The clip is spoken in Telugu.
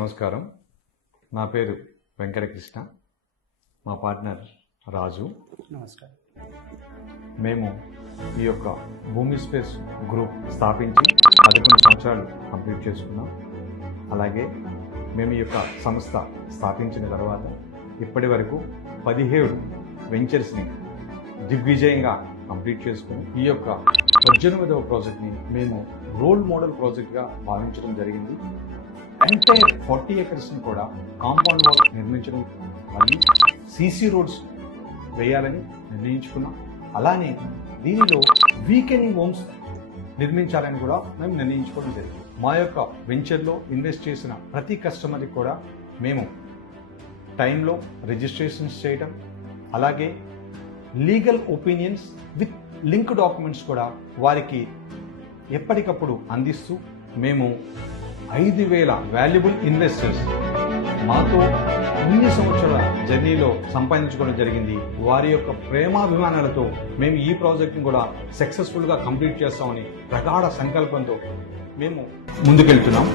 నమస్కారం. నా పేరు వెంకటకృష్ణ, మా పార్ట్నర్ రాజు. నమస్కారం. మేము ఈ యొక్క భూమి స్పేస్ గ్రూప్ స్థాపించి 11 సంవత్సరాలు కంప్లీట్ చేసుకున్నాం. అలాగే మేము ఈ యొక్క సంస్థ స్థాపించిన తర్వాత ఇప్పటి వరకు 17 వెంచర్స్ని దిగ్విజయంగా కంప్లీట్ చేసుకుని ఈ యొక్క 18వ ప్రాజెక్ట్ని మేము రోల్ మోడల్ ప్రాజెక్ట్గా భావించడం జరిగింది. ఎంటైర్ 40 ఏకర్స్ని కూడా కాంపౌండ్ వాల్ నిర్మించడం మరియు సీసీ రోడ్స్ వేయాలని నిర్ణయించుకున్నాం. అలానే దీనిలో వీకెండ్ హోమ్స్ నిర్మించాలని కూడా మేము నిర్ణయించుకోవడం జరిగింది. మా యొక్క వెంచర్లో ఇన్వెస్ట్ చేసిన ప్రతి కస్టమర్కి కూడా మేము టైంలో రిజిస్ట్రేషన్స్ చేయడం, అలాగే legal opinions with link documents కూడా వారికి ఎప్పటికప్పుడు అందిస్తూ మేము 5,000 వాల్యుబుల్ ఇన్వెస్టర్స్ మాతో ఇన్ని సంవత్సరాల జర్నీలో సంపాదించుకోవడం జరిగింది. వారి యొక్క ప్రేమాభిమానాలతో మేము ఈ ప్రాజెక్ట్ని కూడా సక్సెస్ఫుల్గా కంప్లీట్ చేస్తామని ప్రగాఢ సంకల్పంతో మేము ముందుకెళ్తున్నాం.